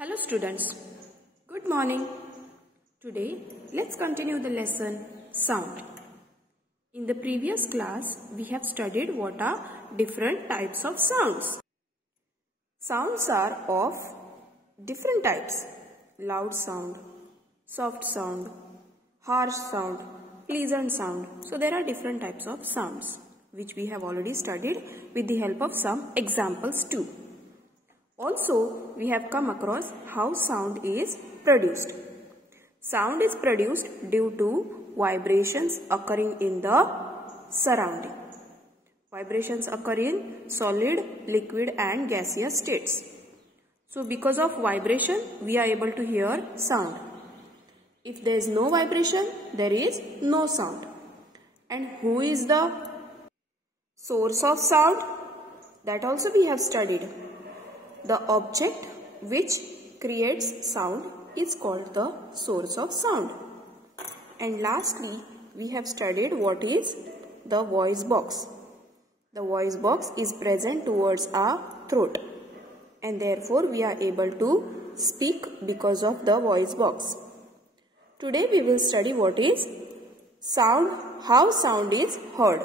Hello students, good morning. Today let's continue the lesson sound. In the previous class we have studied what are different types of sounds. Sounds are of different types: loud sound, soft sound, harsh sound, pleasant sound. So there are different types of sounds which we have already studied with the help of some examples too. Also, we have come across how sound is produced. Sound is produced due to vibrations occurring in the surrounding. Vibrations occur in solid, liquid and gaseous states. So, because of vibration, we are able to hear sound. If there is no vibration, there is no sound. And who is the source of sound? That also we have studied. The object which creates sound is called the source of sound. And lastly, we have studied what is the voice box. The voice box is present towards our throat, and therefore we are able to speak because of the voice box. Today we will study what is sound, how sound is heard.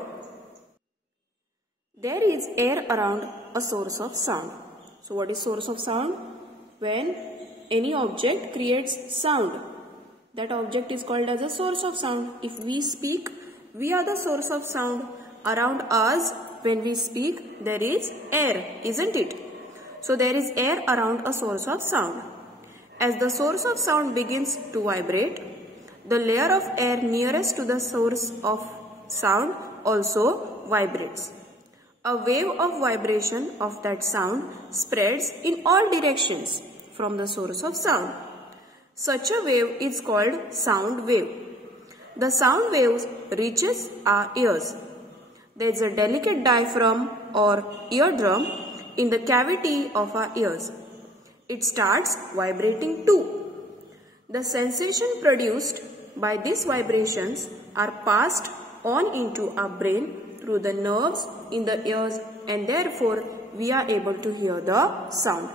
There is air around a source of sound. So what is source of sound? When any object creates sound, that object is called as a source of sound. If we speak, we are the source of sound. Around us, when we speak, there is air, isn't it? So there is air around a source of sound. As the source of sound begins to vibrate, the layer of air nearest to the source of sound also vibrates. A wave of vibration of that sound spreads in all directions from the source of sound. Such a wave is called sound wave. The sound waves reaches our ears. There is a delicate diaphragm or eardrum in the cavity of our ears. It starts vibrating too. The sensation produced by these vibrations are passed on into our brain through the nerves in the ears, and therefore we are able to hear the sound.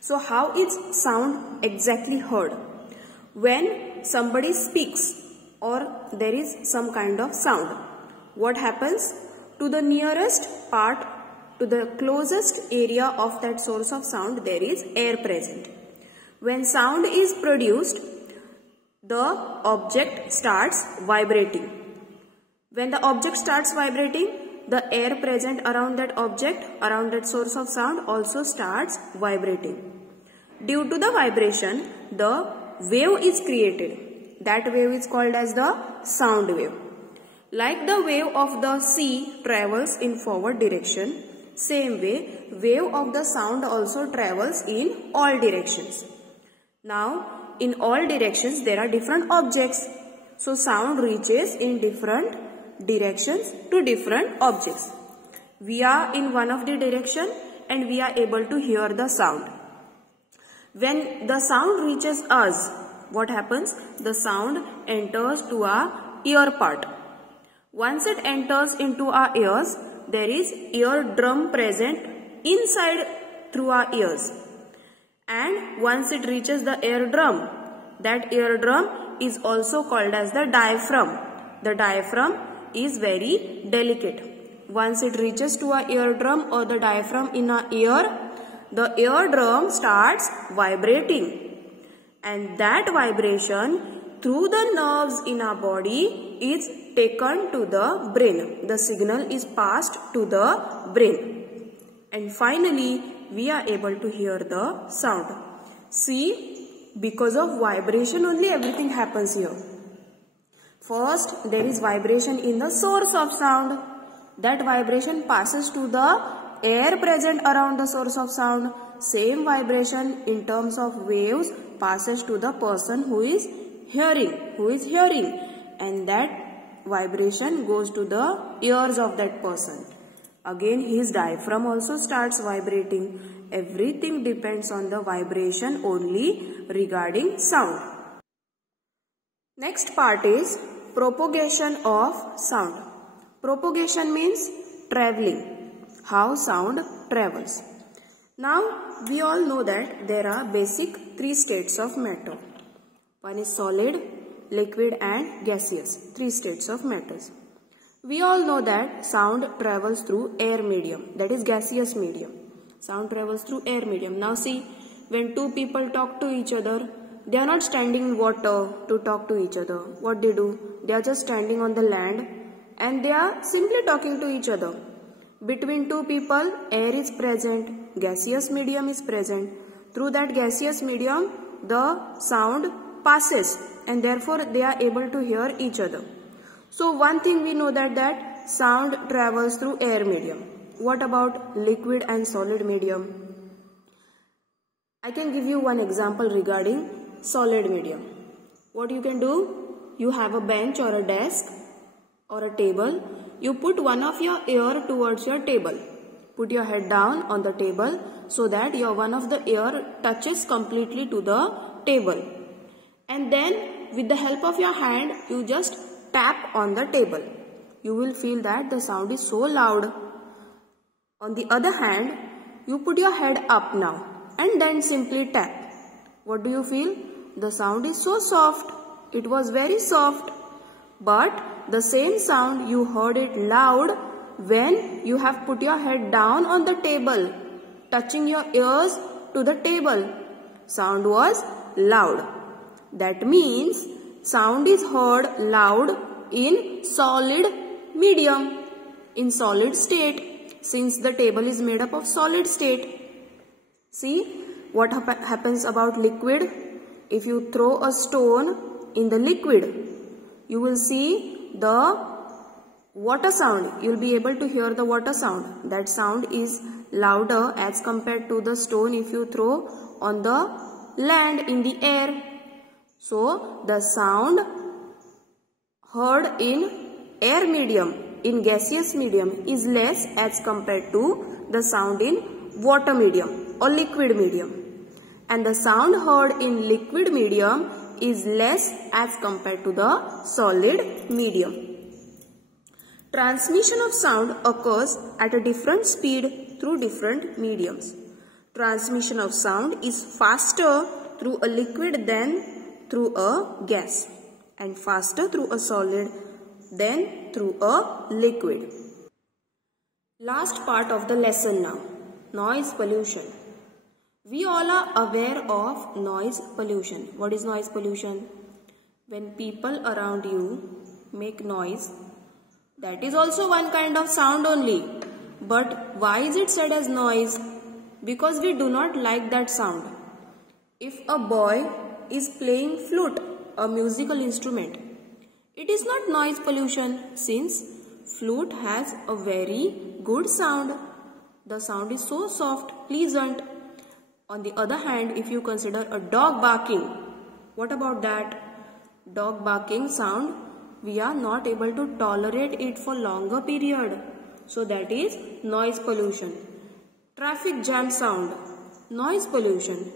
So how is sound exactly heard? When somebody speaks or there is some kind of sound, what happens? To the nearest part, to the closest area of that source of sound, there is air present. When sound is produced, the object starts vibrating. When the object starts vibrating, the air present around that object, around that source of sound also starts vibrating. Due to the vibration, the wave is created. That wave is called as the sound wave. Like the wave of the sea travels in forward direction, same way, wave of the sound also travels in all directions. Now, in all directions there are different objects. So, sound reaches in different directions to different objects. We are in one of the direction and we are able to hear the sound. When the sound reaches us, what happens? The sound enters to our ear part. Once it enters into our ears, there is eardrum present inside through our ears. And once it reaches the eardrum, that eardrum is also called as the diaphragm. The diaphragm is very delicate. Once it reaches to our eardrum or the diaphragm in our ear, the eardrum starts vibrating, and that vibration through the nerves in our body is taken to the brain. The signal is passed to the brain, and finally we are able to hear the sound. See, because of vibration only everything happens here. First, there is vibration in the source of sound. That vibration passes to the air present around the source of sound. Same vibration in terms of waves passes to the person who is hearing. And that vibration goes to the ears of that person. Again, his diaphragm also starts vibrating. Everything depends on the vibration only regarding sound. Next part is propagation of sound. Propagation means traveling. How sound travels. Now we all know that there are basic three states of matter. One is solid, liquid and gaseous. Three states of matters. We all know that sound travels through air medium, that is gaseous medium. Sound travels through air medium. Now see, when two people talk to each other, they are not standing in water to talk to each other. What they do? They are just standing on the land and they are simply talking to each other. Between two people, air is present, gaseous medium is present. Through that gaseous medium, the sound passes and therefore they are able to hear each other. So one thing we know that sound travels through air medium. What about liquid and solid medium? I can give you one example regarding solid medium. What you can do? You have a bench or a desk or a table. You put one of your ear towards your table. Put your head down on the table so that your one of the ear touches completely to the table. And then with the help of your hand, you just tap on the table. You will feel that the sound is so loud. On the other hand, you put your head up now and then simply tap. What do you feel? The sound is so soft. It was very soft. But the same sound you heard it loud when you have put your head down on the table, touching your ears to the table. Sound was loud. That means sound is heard loud in solid medium, in solid state, since the table is made up of solid state. See what happens about liquid. If you throw a stone in the liquid, you will see the water sound. You will be able to hear the water sound. That sound is louder as compared to the stone if you throw on the land in the air. So the sound heard in air medium, in gaseous medium is less as compared to the sound in water medium or liquid medium. And the sound heard in liquid medium is less as compared to the solid medium. Transmission of sound occurs at a different speed through different mediums. Transmission of sound is faster through a liquid than through a gas, and faster through a solid than through a liquid. Last part of the lesson now, noise pollution. We all are aware of noise pollution. What is noise pollution? When people around you make noise, that is also one kind of sound only. But why is it said as noise? Because we do not like that sound. If a boy is playing flute, a musical instrument, it is not noise pollution since flute has a very good sound. The sound is so soft, pleasant. On the other hand, if you consider a dog barking, what about that? Dog barking sound, we are not able to tolerate it for longer period. So that is noise pollution. Traffic jam sound, noise pollution.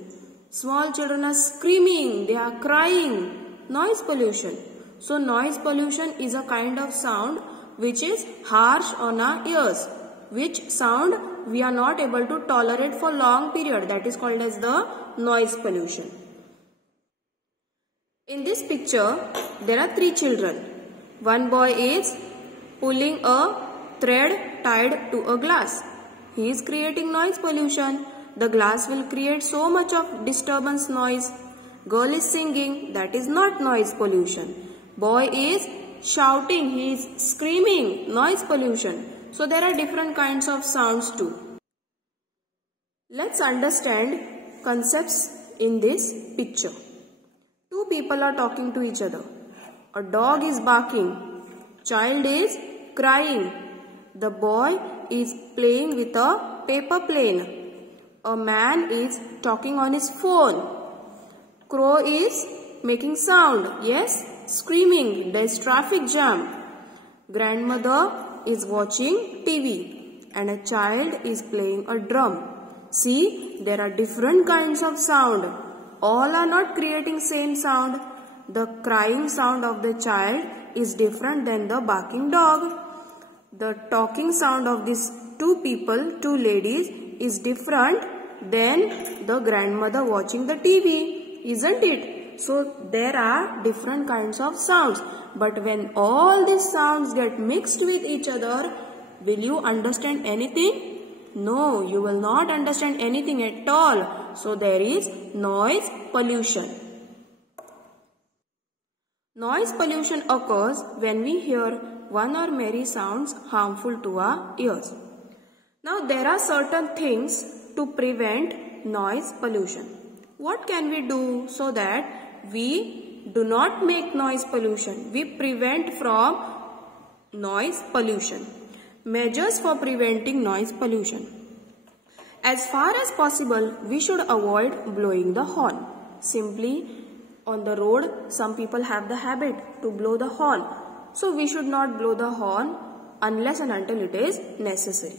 Small children are screaming, they are crying, noise pollution. So noise pollution is a kind of sound which is harsh on our ears, which sound we are not able to tolerate for long period. That is called as the noise pollution. In this picture, there are three children. One boy is pulling a thread tied to a glass. He is creating noise pollution. The glass will create so much of disturbance noise. Girl is singing, that is not noise pollution. Boy is shouting, he is screaming, noise pollution. So there are different kinds of sounds too. Let's understand concepts in this picture. Two people are talking to each other. A dog is barking. Child is crying. The boy is playing with a paper plane. A man is talking on his phone. Crow is making sound. Yes, screaming. There is traffic jam. Grandmother is watching TV and a child is playing a drum. See, there are different kinds of sound. All are not creating same sound. The crying sound of the child is different than the barking dog. The talking sound of these two people, two ladies, is different than the grandmother watching the TV, isn't it? So there are different kinds of sounds. But when all these sounds get mixed with each other, will you understand anything? No, you will not understand anything at all. So there is noise pollution. Noise pollution occurs when we hear one or many sounds harmful to our ears. Now there are certain things to prevent noise pollution. What can we do so that we do not make noise pollution? We prevent from noise pollution. Measures for preventing noise pollution. As far as possible, we should avoid blowing the horn. Simply on the road, some people have the habit to blow the horn. So we should not blow the horn unless and until it is necessary.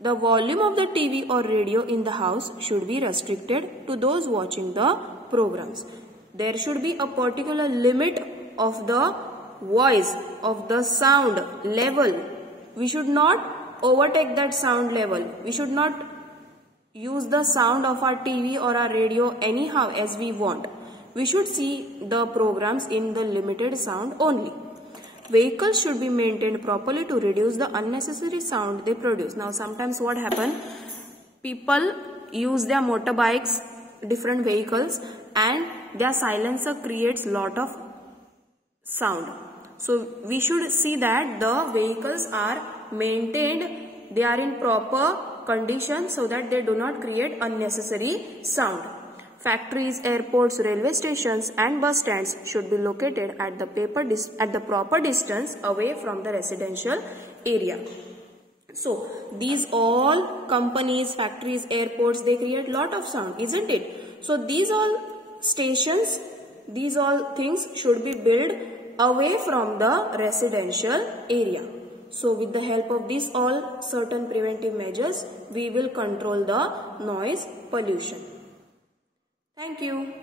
The volume of the TV or radio in the house should be restricted to those watching the programs. There should be a particular limit of the voice, of the sound level. We should not overtake that sound level. We should not use the sound of our TV or our radio anyhow as we want. We should see the programs in the limited sound only. Vehicles should be maintained properly to reduce the unnecessary sound they produce. Now sometimes what happens, people use their motorbikes, different vehicles, and their silencer creates lot of sound. So we should see that the vehicles are maintained, they are in proper condition so that they do not create unnecessary sound. Factories, airports, railway stations and bus stands should be located at the proper distance away from the residential area. So these all companies, factories, airports, they create lot of sound, isn't it? So these all stations, these all things should be built away from the residential area. So with the help of these all certain preventive measures, we will control the noise pollution. Thank you.